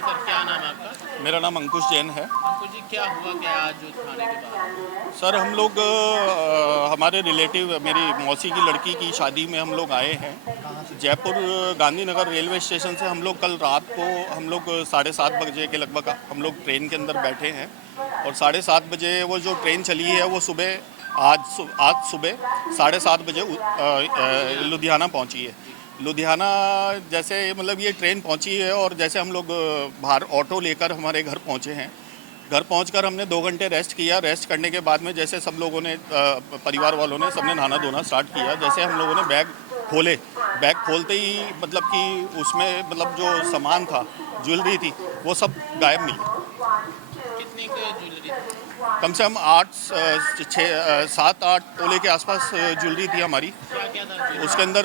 जी sir, क्या नाम है आपका? मेरा नाम अंकुश जैन है। अंकुर जी, क्या हुआ क्या आज जो थाने के बाद? सर हम लोग हमारे रिलेटिव मेरी मौसी की लड़की की शादी में हम लोग आए हैं। जयपुर गांधीनगर रेलवे स्टेशन से हम लोग कल रात को हम लोग 7:30 बजे के लगभग हम लोग ट्रेन के अंदर बैठे हैं और 7:30 बजे वो जो ट्रेन चली है वो आज सुबह 7:30 बजे लुधियाना पहुंची है। लुधियाना जैसे मतलब ये ट्रेन पहुंची है और जैसे हम लोग बाहर ऑटो लेकर हमारे घर पहुंचे हैं। घर पहुंचकर हमने 2 घंटे रेस्ट किया। रेस्ट करने के बाद में जैसे सब लोगों ने परिवार वालों ने सबने नहाना धोना स्टार्ट किया। जैसे हम लोगों ने बैग खोलते ही मतलब कि उसमें मतलब जो सामान था, ज्वेलरी थी, वो सब गायब मिली। कितनी की ज्वेलरी थी? कम से कम 7-8 तोले के आसपास ज्वेलरी थी हमारी। क्या क्या था ज्वेलरी? उसके अंदर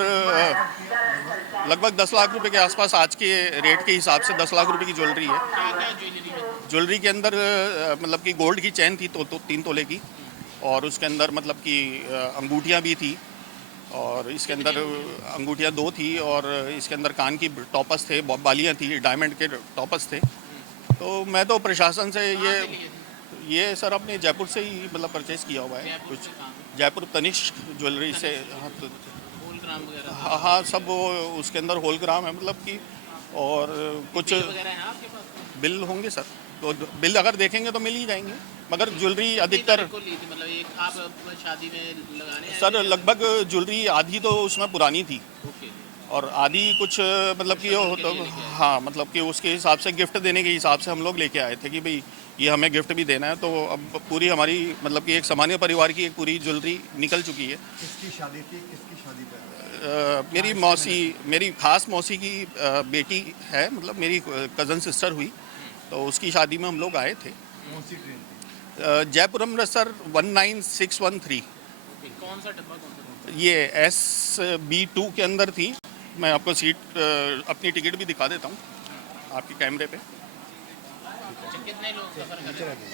लगभग 10 लाख रुपए के आसपास, आज के रेट के हिसाब से 10 लाख रुपए की ज्वेलरी है। क्या क्या ज्वेलरी में था? ज्वेलरी के अंदर मतलब कि गोल्ड की चैन थी 3 तोले की, और उसके अंदर मतलब कि अंगूठियाँ भी थी, और इसके अंदर अंगूठियाँ 2 थी, और इसके अंदर कान की टॉपस थे, बालियाँ थी, डायमंड के टॉपस थे। तो मैं तो प्रशासन से कहाँ से लिए थे? ये सर अपने जयपुर से ही मतलब परचेज़ किया हुआ है जयपुर कुछ। से कहाँ? जयपुर तनिष्क ज्वेलरी से। हाँ होलग्राम वगैरह था? हाँ हाँ, सब वो उसके अंदर होलग्राम है मतलब कि, और कुछ बिल वगैरह है आपके पास? बिल होंगे सर, तो बिल अगर देखेंगे तो मिल ही जाएंगे, मगर ज्वेलरी कितनी अधिकतर तारीख को ली थी, मतलब एक आप शादी में लगाने आए सर थे? लगभग ज्वेलरी आधी तो उसमें पुरानी थी ओके। और आधी कुछ मतलब कि रिसेप्शन के तो लिए लेके आए? हाँ, मतलब कि उसके हिसाब से गिफ्ट देने के हिसाब से हम लोग लेके आए थे कि भाई ये हमें गिफ्ट भी देना है। तो अब पूरी हमारी मतलब कि एक सामान्य परिवार की एक पूरी ज्वेलरी निकल चुकी है। किसकी शादी थी, किसकी शादी पे? मेरी खास मौसी की बेटी है, मतलब मेरी कज़न सिस्टर हुई, तो उसकी शादी में हम लोग आए थे। कौन सी ट्रेन थी? जयपुर अमृतसर 19613। ओके, कौन सा डब्बा कौन सा? ये SB2 के अंदर थी। मैं आपको सीट अपनी टिकट भी दिखा देता हूँ आपके कैमरे पे। अच्छा, कितने लोग सफर कर रहे थे?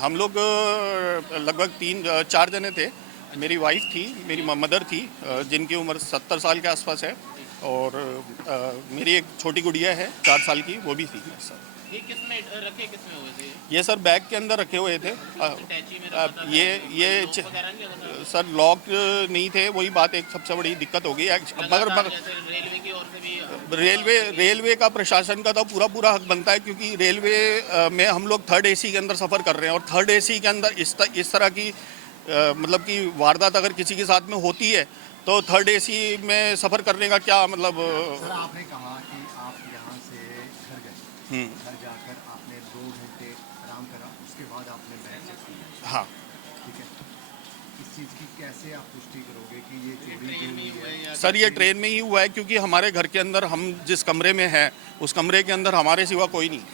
हम लोग लगभग 3-4 जने थे। मेरी वाइफ थी, मेरी मदर थी जिनकी उम्र 70 साल के आसपास है, और मेरी एक छोटी गुड़िया है 4 साल की, वो भी थी मेरे साथ। ये किस में रखे, किस में हुए थे? ये सर बैग के अंदर रखे हुए थे। टैची में रखा था? ये लॉक वगैरह नहीं लगा था? सर लॉक नहीं थे, वही बात एक सबसे बड़ी दिक्कत हो गई। मगर लगातार जैसे रेलवे की ओर से भी रेलवे का प्रशासन का तो पूरा हक बनता है, क्योंकि रेलवे में हम लोग 3rd AC के अंदर सफ़र कर रहे हैं, और 3rd AC के अंदर इस तरह की मतलब कि वारदात अगर किसी के साथ में होती है तो 3rd AC में सफ़र करने का क्या मतलब। सर आपने कहा कि आप यहाँ से घर गए, घर जाकर आपने 2 घंटे आराम करा, उसके बाद आपने बैग चेक किया। हाँ ठीक है, इस चीज़ की कैसे आप पुष्टि करोगे कि ये चोरी ट्रेन क्यों में ही हुई हुए है? या सर, ये ट्रेन में ही हुआ है, क्योंकि हमारे घर के अंदर हम जिस कमरे में हैं उस कमरे के अंदर हमारे सिवा कोई नहीं है।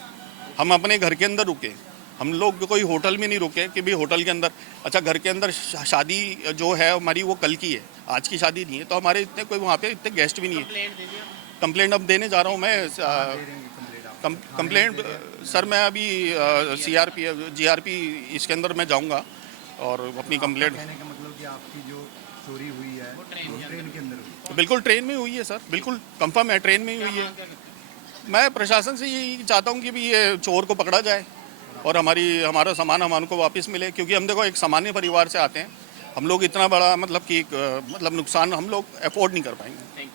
हम अपने घर के अंदर रुके, हम लोग कोई होटल में नहीं रुके कि भाई होटल के अंदर। अच्छा, घर के अंदर शादी जो है हमारी वो कल की है, आज की शादी नहीं है, तो हमारे इतने कोई वहाँ पे इतने गेस्ट भी नहीं है। कंप्लेंट दे दिया? कंप्लेंट अब देने जा रहा हूँ मैं। कहाँ दे रहे हैं कंप्लेंट आप? कंप्लेंट सर मैं अभी GRP इसके अंदर मैं जाऊँगा और अपनी कंप्लेंट। कहने का मतलब कि आपकी जो चोरी हुई है वो ट्रेन के अंदर हुई? बिल्कुल ट्रेन में हुई है सर, बिल्कुल कंफर्म है, ट्रेन में ही हुई है। मैं प्रशासन से यही चाहता हूँ कि भी ये चोर को पकड़ा जाए और हमारा सामान हमको वापस मिले, क्योंकि हम देखो एक सामान्य परिवार से आते हैं, हम लोग इतना बड़ा मतलब कि मतलब नुकसान हम लोग अफोर्ड नहीं कर पाएंगे। Thank you.